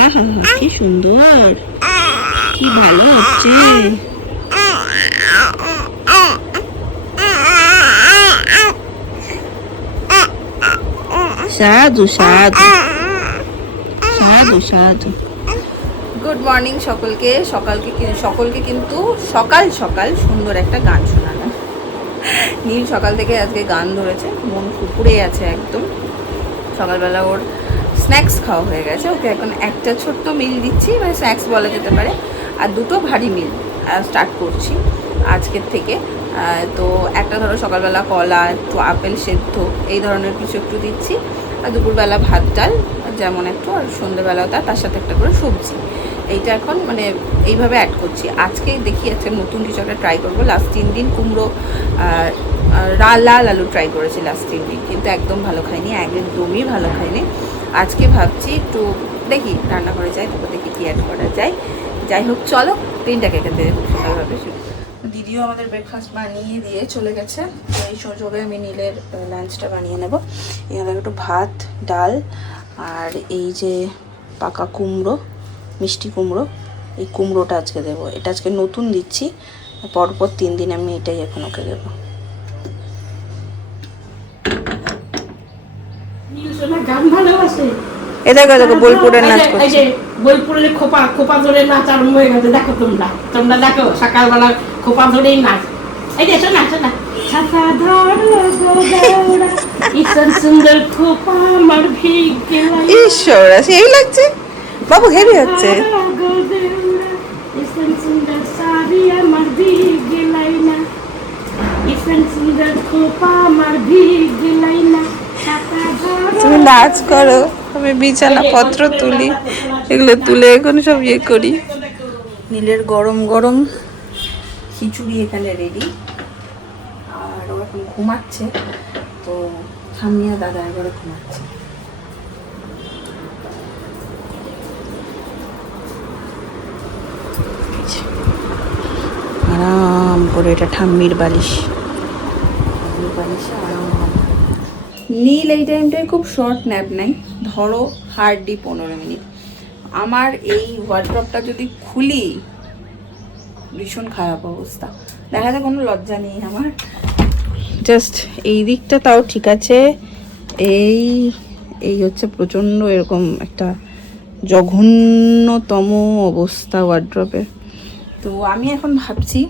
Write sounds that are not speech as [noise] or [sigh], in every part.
আহা, কি সুন্দর কি ভালো হচ্ছে সাধু সাধু সাধু সাধু গুড মর্নিং সকলকে। সকালকে সকলকে কিন্তু সকাল সকাল সুন্দর একটা গান শোনানো। নীল সকাল থেকে আজকে গান ধরেছে। মন কুকুরে আছে একদম। সকালবেলা ওর স্ন্যাক্স খাওয়া হয়ে গেছে। ওকে এখন একটা ছোট্ট মিল দিচ্ছি। মানে স্ন্যাক্স বলা যেতে পারে। আর দুটো ভারী মিল স্টার্ট করছি আজকের থেকে। তো একটা ধরো সকালবেলা কলা, একটু আপেল সেদ্ধ, এই ধরনের কিছু একটু দিচ্ছি। আর দুপুরবেলা ভাত, ডাল, যেমন একটু, আর সন্ধ্যেবেলাও তার সাথে একটা করে সবজি। এইটা এখন মানে এইভাবে অ্যাড করছি। আজকে দেখি আজকে নতুন কিছু একটা ট্রাই করব। লাস্ট তিন দিন কুমড়ো আর লাল আলু ট্রাই করেছি লাস্ট তিন দিন। কিন্তু একদম ভালো খাইনি, একদমই ভালো খাইনি। আজকে ভাবছি একটু দেখি রান্না করে যাই তারপর দেখি কী অ্যাড করা যায়। যাই হোক, চলো দিনটাকে এখান থেকে সুন্দরভাবে। দিদিও আমাদের ব্রেকফাস্ট বানিয়ে দিয়ে চলে গেছে। তো এই সুযোগে আমি নীলের লাঞ্চটা বানিয়ে নেব। এখানে একটু ভাত, ডাল আর এই যে পাকা কুমড়ো। মিষ্টি কুমড়ো এই কুমড়োটা আজকে দেবো। এটা আজকে নতুন দিচ্ছি পরপর তিন দিন আমি এটাই এখন ওকে দেবো। এ দেখো দেখো বোলপুরের নাচ করছে। যে বোলপুরের খোপা খোপা ধরে নাচ আরম্ভ হয়ে গেছে। দেখো তোমরা তোমরা দেখো সকালবেলা খোপা ধরেই নাচ। এই যে শোনা গো [laughs] সুন্দর খোপা আমার ভিগ গেলাই ঈশ্বর সেই লাগছে? বাবু হেভি হচ্ছে। তুমি নাচ করো আমি বিছানা পত্র তুলি এগুলো তুলে এখন সব ইয়ে করি। নীলের গরম গরম খিচুড়ি এখানে রেডি আর ও এখন ঘুমাচ্ছে তো সামিয়া দাদা একবারে ঘুমাচ্ছে। আরাম করে এটা ঠাম্মির বালিশ। আরাম নীল এই টাইমটায় খুব শর্ট ন্যাপ নেয়। ধরো হার্ডলি পনেরো মিনিট। আমার এই ওয়ার্ড্রপটা যদি খুলি, ভীষণ খারাপ অবস্থা। দেখা যায় কোনো লজ্জা নেই আমার। জাস্ট এই দিকটা তাও ঠিক আছে। এই এই হচ্ছে প্রচণ্ড এরকম একটা জঘন্যতম অবস্থা ওয়ার্ড্রপের তো আমি এখন ভাবছি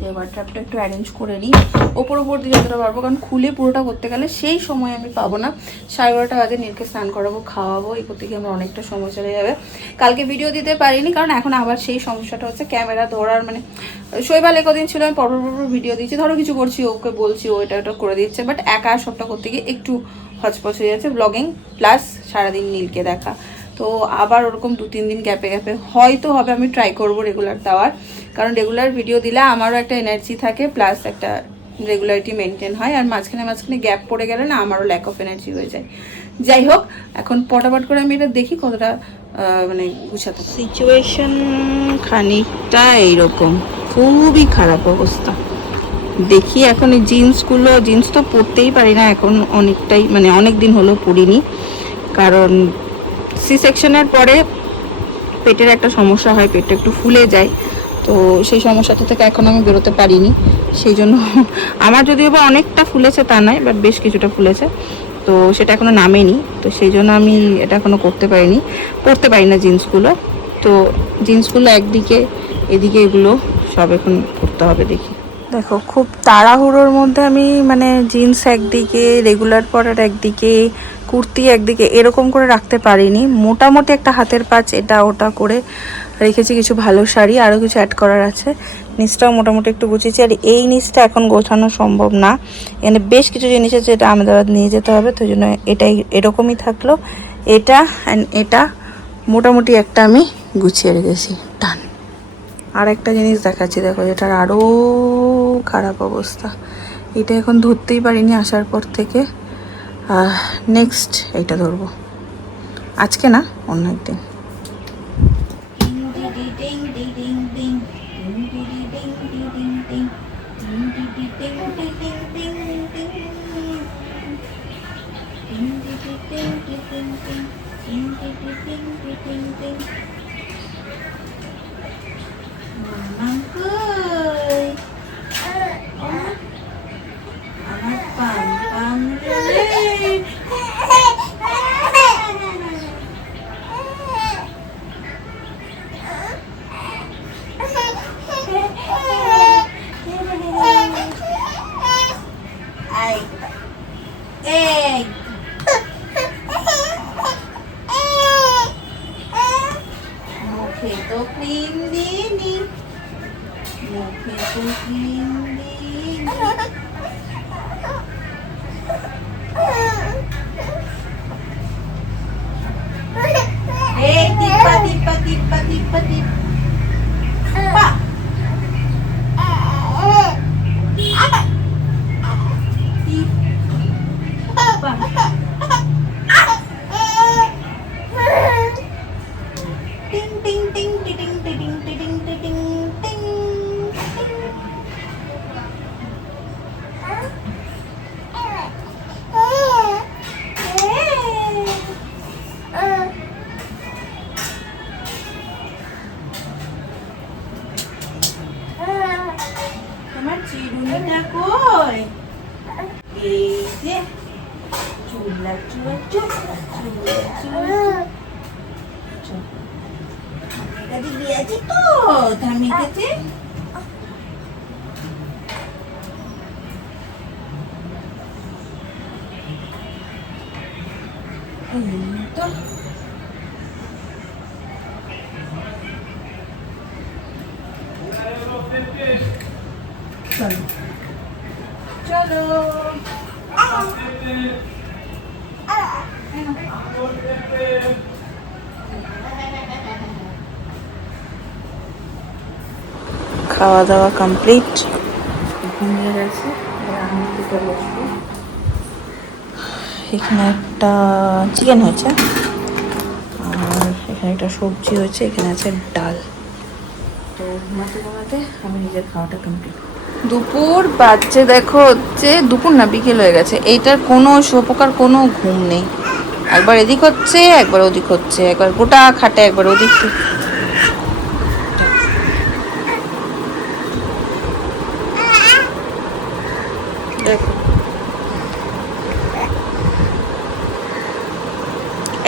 যে ওয়ার্ড্রপটা একটু অ্যারেঞ্জ করে নিই। ওপর ওপর দিয়ে যতটা পারব, কারণ খুলে পুরোটা করতে গেলে সেই সময় আমি পাবো না। সাড়ে বারোটা বাজে নীলকে স্নান করাবো, খাওয়াবো, এই করতে গিয়ে আমার অনেকটা সময় চলে যাবে। কালকে ভিডিও দিতে পারিনি, কারণ এখন আবার সেই সমস্যাটা হচ্ছে ক্যামেরা ধরার মানে শৈবাল একদিন ছিল, আমি পরপর পরপর ভিডিও দিচ্ছি। ধরো কিছু করছি, ওকে বলছি, ও এটা ওটা করে দিচ্ছে বাট একা সবটা করতে গিয়ে একটু হচপচ হয়ে যাচ্ছে ব্লগিং প্লাস সারাদিন নীলকে দেখা। তো আবার ওরকম দু তিন দিন গ্যাপে গ্যাপে হয়তো হবে, আমি ট্রাই করব রেগুলার দেওয়ার। কারণ রেগুলার ভিডিও দিলে আমারও একটা এনার্জি থাকে প্লাস একটা রেগুলারিটি মেনটেন হয়, আর মাঝখানে মাঝখানে গ্যাপ পড়ে গেলে না আমারও ল্যাক অফ এনার্জি হয়ে যায়। যাই হোক, এখন পটাপট করে আমি এটা দেখি কতটা মানে গুছাতে সিচুয়েশন খানিকটা এইরকম, খুবই খারাপ অবস্থা। দেখি এখন এই জিন্সগুলো জিন্স তো পরতেই পারি না, এখন অনেকটাই মানে অনেক দিন হলো পরিনি। কারণ সি সেকশনের পরে পেটের একটা সমস্যা হয়, পেটটা একটু ফুলে যায়। তো সেই সমস্যাটা থেকে এখন আমি বেরোতে পারিনি। সেই জন্য [laughs] আমার যদিও বা অনেকটা ফুলেছে তা নয় বাট বেশ কিছুটা ফুলেছে। তো সেটা এখনও নামেনি। তো সেই জন্য আমি এটা এখনও করতে পারিনি। পরতে পারি না জিন্সগুলো। তো জিন্সগুলো একদিকে, এদিকে এগুলো সব এখন করতে হবে দেখি। দেখো, খুব তাড়াহুড়োর মধ্যে আমি মানে জিন্স একদিকে রেগুলার পরার একদিকে কুর্তি একদিকে এরকম করে রাখতে পারিনি। মোটামুটি একটা হাতের পাঁচ এটা ওটা করে রেখেছি কিছু ভালো শাড়ি আরও কিছু অ্যাড করার আছে। নিচটাও মোটামুটি একটু গুছিয়েছি আর এই নিচটা এখন গোছানো সম্ভব না। এখানে বেশ কিছু জিনিস আছে যেটা আহমেদাবাদ নিয়ে যেতে হবে, তো জন্য এটাই এরকমই থাকল। এটা অ্যান্ড এটা মোটামুটি একটা আমি গুছিয়ে রেখেছি। টান আর একটা জিনিস দেখাচ্ছি, দেখো যেটার আরও খারাপ অবস্থা। এটা এখন ধরতেই পারিনি আসার পর থেকে। নেক্সট এইটা ধরবো। আজকে না অন্য একদিন। people vedete? Aiuto. Oh. Ciao. Ciao. Ah. Ah. Eh. খাওয়া দাওয়া কমপ্লিট ঘুমিয়ে গেছে এখানে একটা চিকেন হয়েছে, আর এখানে একটা সবজি হয়েছে, এখানে আছে ডাল। তো ঘুমাতে ঘুমাতে আমি নিজের খাওয়াটা কমপ্লিট দুপুর বাচ্চে দেখো হচ্ছে দুপুর না, বিকেল হয়ে গেছে। এইটার কোনো শুভপ্রকার কোনো ঘুম নেই। একবার এদিক হচ্ছে, একবার ওদিক হচ্ছে, একবার গোটা খাটে, একবার ওদিক।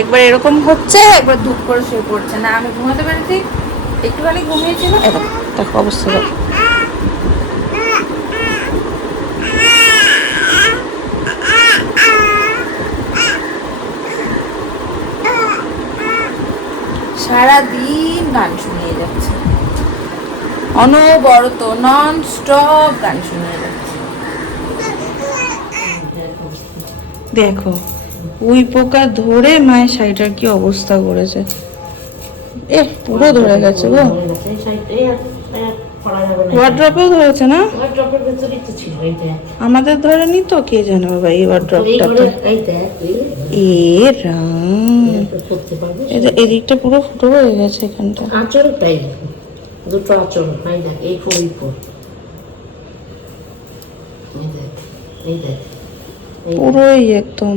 একবার এরকম হচ্ছে, একবার ধূপ করে শুয়ে পড়ছে। না, আমি ঘুমাতে পেরেছি, একটুখানি ঘুমিয়েছিল। দেখো দেখো অবস্থা, দেখো। সারাদিন গান শুনিয়ে যাচ্ছে। অনবরত নন স্টপ গান শুনিয়ে যাচ্ছে। দেখো। উই পোকা ধরে মায়ের শাড়িটার কি অবস্থা করেছে? এ পুরো ধরে গেছে গো। ওয়ার্ড্রপেও ধরেছে না? আমাদের ধরে নি তো কে জানো ভাই ওয়ার্ড্রপটা এ রাম। এদিকটা পুরো ফুটো হয়ে গেছে এখানটা। আঁচলটাই দুটো আঁচল ভাই দেখ এই ফুল পুরোই একদম।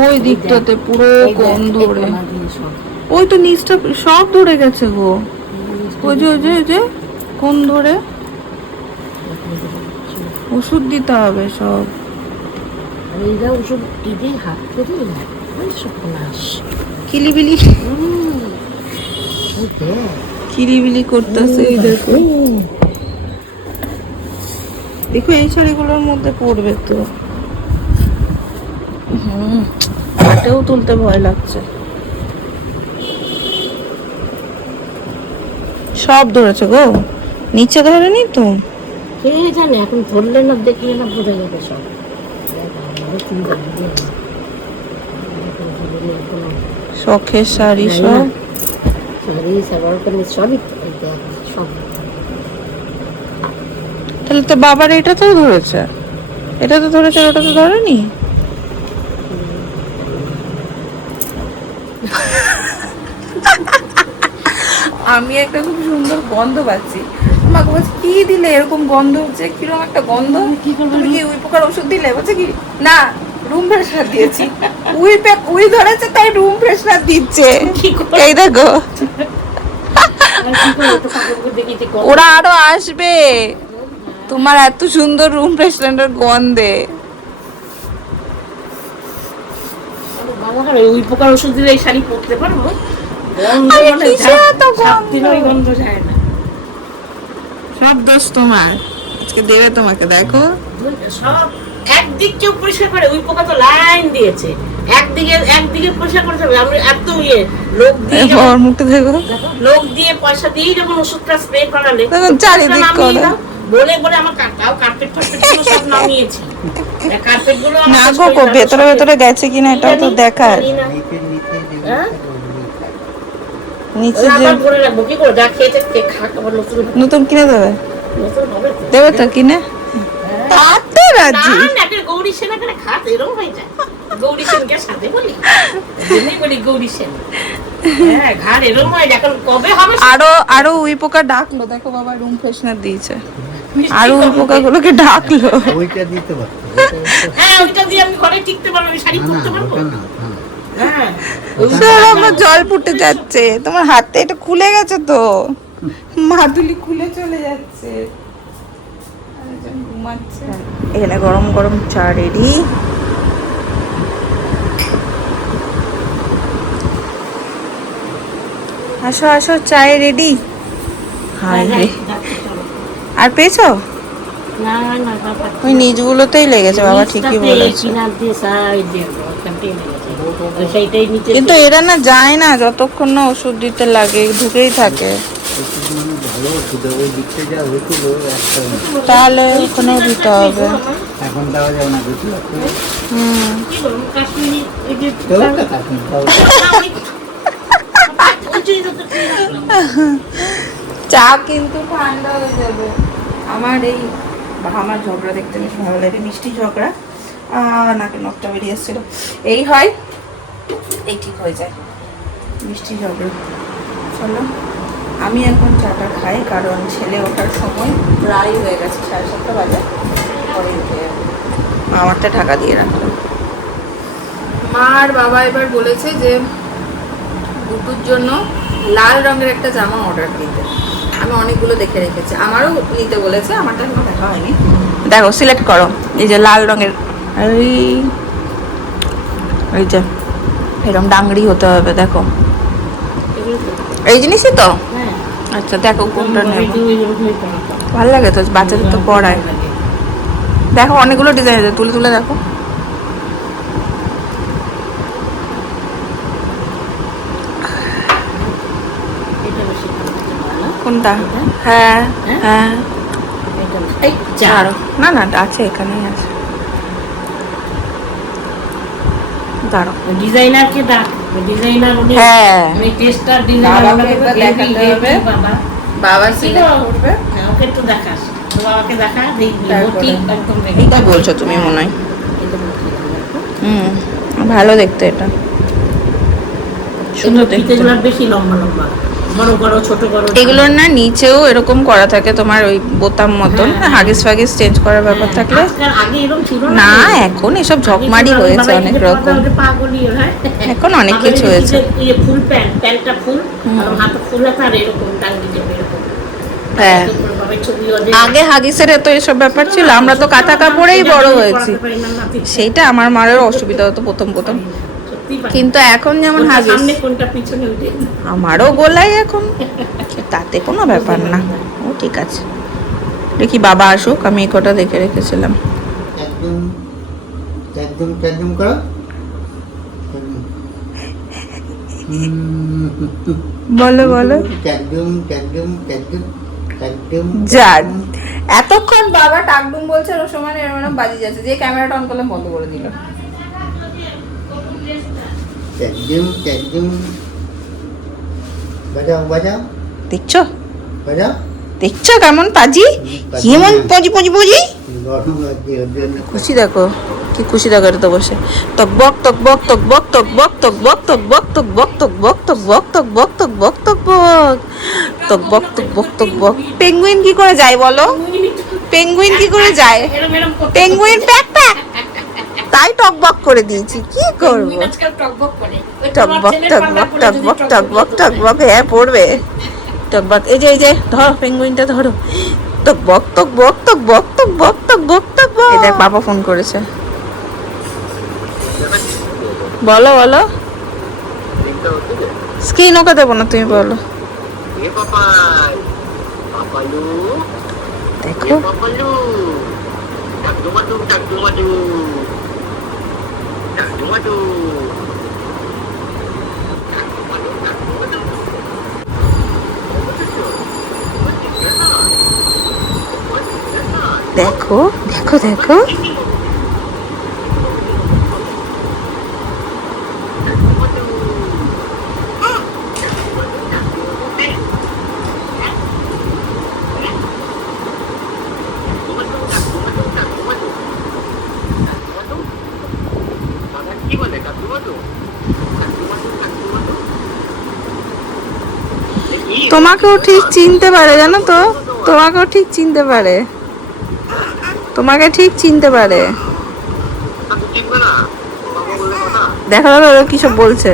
ওই দিকটাতে পুরো কোন ধরে ওই তো নিচটা সব ধরে গেছে গো। ওই যে ওই যে ওই যে, কোন ধরে? ওষুধ দিতে হবে সব। এইরা ওসব টিভি হাত করতেছে, এই দেখো। দেখো, এই শাড়িগুলোর মধ্যে পড়বে তো। হাতেও তুলতে ভয় লাগছে। সব ধরেছে গো। নিচে ধরেনি তো। কে জানে এখন ধরলে না দেখলে না বোঝা যাবে সব। শখের শাড়ি সব। শাড়ি সালোয়ার কামিজ সবই সব। তাহলে তো বাবার এটা তো ধরেছে। এটা তো ধরেছে ওটা তো ধরেনি? একটা খুব সুন্দর গন্ধ পাচ্ছি। আমাকে বলছে কি দিলে এরকম গন্ধ? হচ্ছে কীরকম একটা গন্ধ? কি করব তুমি কি উই পোকার ওষুধ দিলে? বলছে কি না রুম ফ্রেশনার দিয়েছি। উই প্যাক উই ধরেছে তাই রুম ফ্রেশনার দিচ্ছে। এই দেখো। ওরা আরও আসবে। তোমার এত সুন্দর রুম ফ্রেশনার গন্ধে। ওই পোকার ওষুধ দিলে এই শাড়ি পরতে পারব? গন্ধ মানে যায় না। সব দোষ তোমার। আজকে দেবে তোমাকে দেখো। সব একদিক কেউ পরিষ্কার করে ওই পোকা তো লাইন দিয়েছে। একদিকে একদিকে পরিষ্কার করতে হবে আমি এত ইয়ে লোক দিয়ে ওর দেখো। লোক দিয়ে পয়সা দিয়ে যখন ওষুধটা স্প্রে করালে তখন চারিদিক করো। বলে বলে আমার কাকাও কার্পেট ফার্পেটগুলো সব নামিয়েছি। কার্পেটগুলো না গো কো ভেতরে ভেতরে গেছে কিনা এটাও তো দেখার। হ্যাঁ? নতুন কিনে দেবে? দেবে তো কিনে? তাতে রাজি। পোকা ডাকলো। দেখো বাবা রুম ফ্রেশনার দিয়েছে। ডাকলো। আমার জল ফুটে যাচ্ছে। তোমার হাতে এটা খুলে গেছে তো। মাদুলি খুলে চলে যাচ্ছে। এখানে গরম গরম চা রেডি আসো আসো চায় রেডি হাই আর পেয়েছ? ওই নিচগুলোতেই লেগেছে বাবা ঠিকই বলেছে। কিন্তু এরা না যায় না যতক্ষণ না ওষুধ দিতে লাগে ঢুকেই থাকে। তাহলে দিতে হবে। চা কিন্তু ঠান্ডা হয়ে যাবে। আমার এই আমার ঝগড়া দেখতে বেশ ভালো লাগে মিষ্টি ঝগড়া। নাকি নখটা বেরিয়ে এসেছিল এই হয় এই ঠিক হয়ে যায়। মিষ্টি ঝগড়া চলো, আমি এখন চাটা খাই, কারণ ছেলে ওঠার সময় প্রায় হয়ে গেছে সাড়ে সাতটা বাজে। পরে উঠে ঢাকা দিয়ে রাখলাম। মা আর বাবা এবার বলেছে যে, দুটোর জন্য লাল রঙের একটা জামা অর্ডার দিতে আমি অনেকগুলো দেখে রেখেছি। আমারও নিতে বলেছে, আমারটা এখনও দেখা হয়নি। দেখো সিলেক্ট করো। এই যে লাল রঙের এই যে এরকম ডাংরি হতে হবে দেখো। এই জিনিসই তো। আচ্ছা দেখো কোনটা নেব। ভালো লাগে তো বাচ্চাদের তো পড়ায়। দেখো অনেকগুলো ডিজাইন আছে তুলে তুলে দেখো। কোনটা? হ্যাঁ হ্যাঁ। এই আরও না না আছে এখানেই আছে। দাঁড়ো ডিজাইনারকে ডাক ডিজাইনার উনি হ্যাঁ। আমি টেস্টার ডিজাইনার ওনাকে দেখাতে হবে। বাবা। বাবা সিলেক্ট করবে হ্যাঁ, ওকে তো দেখাস। তো বাবাকে দেখা দেখবি ঠিক একদম দেখবি। এইটা বলছো তুমি মনে হয়। হুম ভালো দেখতে এটা। সুন্দর দেখতে। বেশি লম্বা লম্বা। এগুলোর না নিচেও এরকম করা থাকে তোমার ওই বোতাম মতন। হ্যাঁ। হাগিস ফাগিস চেঞ্জ করার ব্যাপার থাকলে না এখন এসব ঝকমারি হয়েছে অনেক রকম। হয়। এখন অনেক কিছু হয়েছে। ইয়ে ফুল প্যান্ট প্যান্টটা ফুল হুম। আর হাতে ফুল আর এরকম টাঙ্গি যাবে এরকম হ্যাঁ আগে হাগিসের এত এসব ব্যাপার ছিল আমরা তো কাঁথা কাপড়েই বড় হয়েছি। সেইটা আমার মারের অসুবিধা হতো প্রথম প্রথম। কিন্তু এখন যেমন হাগিস সামনে কোনটা পিছনে উঠে আমারও গোলাই এখন। তাতে কোনো ব্যাপার না। ও ঠিক আছে। দেখি বাবা আসুক আমি এই কটা দেখে রেখেছিলাম। একদম একদম একদম করো। বলো বলো। একদম একদম একদম একদম। এতক্ষণ বাবা টাকডুম বলছে আর ও সময় এরকম বাজি যাচ্ছে। যে ক্যামেরাটা অন করলাম বন্ধ করে দিল। একদম একদম বাজাও বাজাও দেখছ বাজাও দেখছ কেমন পাজি কেমন পজি পজি পজি খুশি দেখো কি খুশি দেখো এটা তো বসে তক বক তক বক তক বক তক বক তক বক তক বক তক বক তক বক তক বক তক বক তক বক তক বক তক বক তক বক তক বক পেঙ্গুইন কি করে যায় বলো পেঙ্গুইন কি করে যায় পেঙ্গুইন প্যাক প্যাক তাই টকবক করে দিয়েছি। কি করব? টকবক টকবক টকবক টকবক টকবক হ্যাঁ পড়বে। টকবক এই যে এই যে ধরো পেঙ্গুইনটা ধরো। টকবক টকবক টকবক টকবক টকবক টকবক এই দেখ বাবা ফোন করেছে। বলো বলো। স্ক্রিন ওকে দেবো না তুমি বলো। দেখো। 네코, 네코, 네코. তোমাকেও ঠিক চিনতে পারে, জানো তো? তোমাকেও ঠিক চিনতে পারে। তোমাকে ঠিক চিনতে পারে। দেখা যাবে ওরা কি সব বলছে।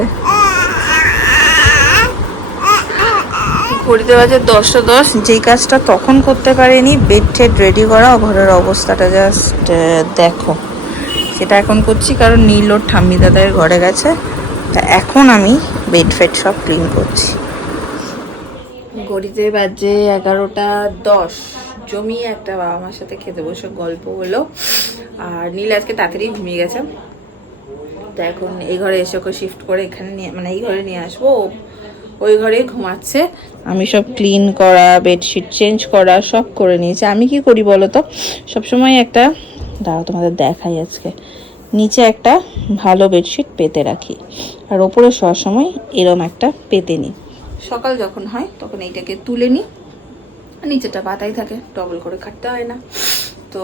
ঘড়িতে বাজে দশটা দশ। যেই কাজটা তখন করতে পারিনি বেড টেড রেডি করা ঘরের অবস্থাটা জাস্ট দেখো। সেটা এখন করছি, কারণ নীল ওর ঠাম্মি দাদার ঘরে গেছে। তা এখন আমি বেড ফেড সব ক্লিন করছি। ঘড়িতে বাজে এগারোটা দশ। জমিয়ে একটা বাবা মার সাথে খেতে বসে গল্প হলো। আর নীল আজকে তাড়াতাড়ি ঘুমিয়ে গেছে। তো এখন এই ঘরে এসে ওকে শিফট করে এখানে নিয়ে মানে এই ঘরে নিয়ে আসব। ওই ঘরে ঘুমাচ্ছে। আমি সব ক্লিন করা বেডশিট চেঞ্জ করা সব করে নিয়েছি। আমি কি করি বলো তো? সবসময় একটা দাঁড়াও, তোমাদের দেখাই আজকে। নিচে একটা ভালো বেডশিট পেতে রাখি। আর ওপরে শোয়ার সময় এরম একটা পেতে নিই সকাল যখন হয়, তখন এইটাকে তুলে নিই। নিচেটা পাতাই থাকে ডবল করে খাটতে হয় না। তো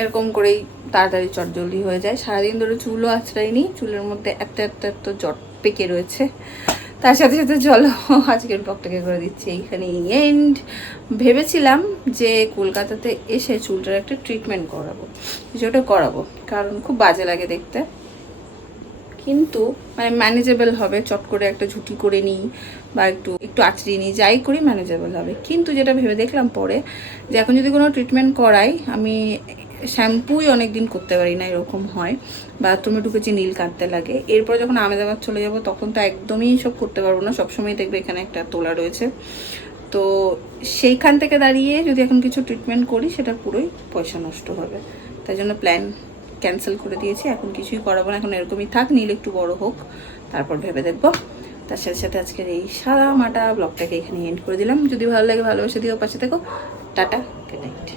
এরকম করেই তাড়াতাড়ি চট জলদি হয়ে যায়। সারাদিন ধরে চুলও আছড়াইনি, চুলের মধ্যে এত এত এত জট পেকে রয়েছে। তার সাথে সাথে চলো, আজকের ব্লগটাকে করে দিচ্ছি এইখানে এন্ড ভেবেছিলাম যে কলকাতাতে এসে চুলটার একটা ট্রিটমেন্ট করাবো যেটা করাবো, কারণ খুব বাজে লাগে দেখতে। কিন্তু মানে ম্যানেজেবল হবে, চট করে একটা ঝুটি করে নিই। বা একটু একটু আঁচড়িয়ে নিই যাই করি ম্যানেজেবল হবে। কিন্তু যেটা ভেবে দেখলাম পরে, যে এখন যদি কোনো ট্রিটমেন্ট করাই, আমি শ্যাম্পুই অনেক দিন করতে পারি না, এরকম হয়। বাথরুমে ঢুকেছি, নীল কাটতে লাগে। এরপর যখন আমেদাবাদ চলে যাব, তখন তো একদমই সব করতে পারব না। সবসময় দেখবে এখানে একটা তোলা রয়েছে। তো সেইখান থেকে দাঁড়িয়ে যদি এখন কিছু ট্রিটমেন্ট করি, সেটা পুরোই পয়সা নষ্ট হবে। তাই জন্য প্ল্যান ক্যান্সেল করে দিয়েছি। এখন কিছুই করাবো না। এখন এরকমই থাক, নীল একটু বড় হোক, তারপর ভেবে দেখব। তার সাথে সাথে আজকের এই সারা মাটা ব্লগটাকে এখানে এন্ড করে দিলাম। যদি ভালো লাগে ভালোবাসা দিও, পাশে থেকো। Tata good night